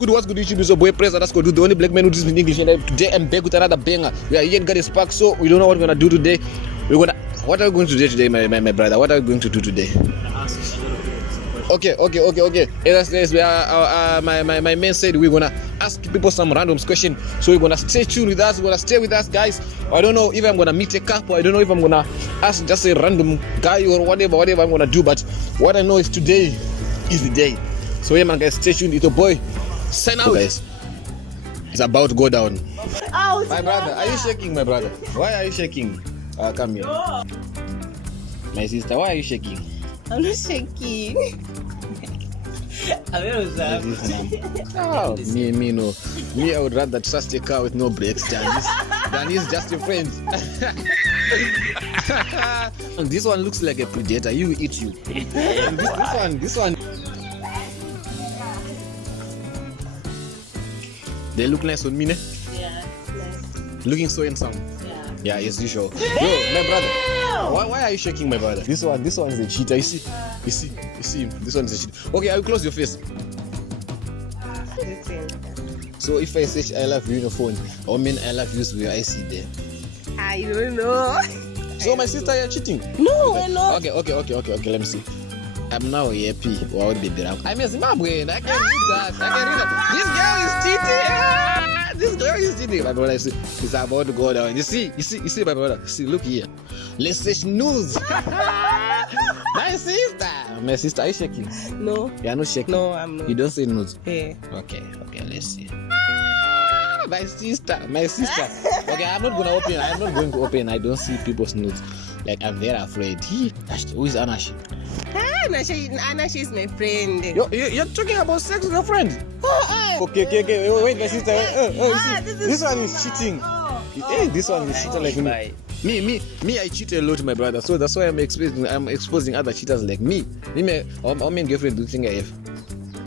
good? What's good? YouTube is your boy Prez _ do the only black man who speaks in English. And today I'm back with another banger. We are here in Goddess Park, so we don't know what we're gonna do today. What are we going to do today, my brother? What are we going to do today? Okay. As my man said, we're gonna ask people some random questions. So we're gonna stay tuned with us. We're gonna stay with us, guys. I don't know if I'm gonna meet a couple. I don't know if I'm gonna ask just a random guy or whatever I'm gonna do. But what I know is today is the day. So yeah, man, guys, stay tuned. It's your boy. Sign out, guys. It's about to go down. Oh, my brother, are you shaking, my brother? Why are you shaking? Come here. No. My sister, why are you shaking? I'm not shaking. Oh, me no. Me, I would rather trust a car with no brakes than he's just a friend. This one looks like a predator. You eat you. This one. They look nice on me, ne? Yeah, nice. Looking so handsome. Yeah. Yeah, as usual. Yo, my brother. Why are you shaking, my brother? This one is a cheater. You see? This one is a cheater. Okay, I will close your face. So if I say I love you in your phone, or mean I love you, will I see there? I don't know. So my sister, you're cheating? No, I'm not. Okay, let me see. I'm now happy. Wow, baby. I'm a Zimbabwean. I can read that. This girl is cheating. My brother, it's about to go down. You see, my brother. See, look here. Let's say news. My sister, are you shaking? No. You are not shaking. No, I'm not. You don't say news. Yeah. Okay, let's see. My sister. Okay, I'm not going to open. I don't see people's nudes. Like, I'm very afraid. Who is Anashi? Anashi is my friend. You're talking about sex with your friend? Okay. Wait, my sister. This one is cheating. Hey, this one is cheating like me. Me, I cheat a lot, my brother. So that's why I'm exposing other cheaters like me. How many girlfriends do you think I have?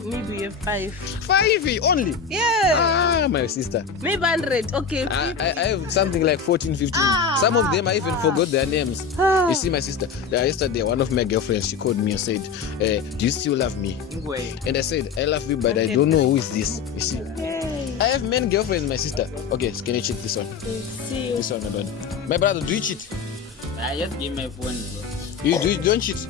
Maybe you have 5. 5 only? Yeah. My sister. Maybe 100. Okay. I have something like 14, 15. Some of them I even forgot their names. You see, my sister, yesterday one of my girlfriends, she called me and said, do you still love me? And I said, I love you, but I don't know who is this. You see, I have many girlfriends, my sister. Okay, can you check this one? This one, my brother. My brother, do you cheat? I just give my phone, bro. You don't cheat?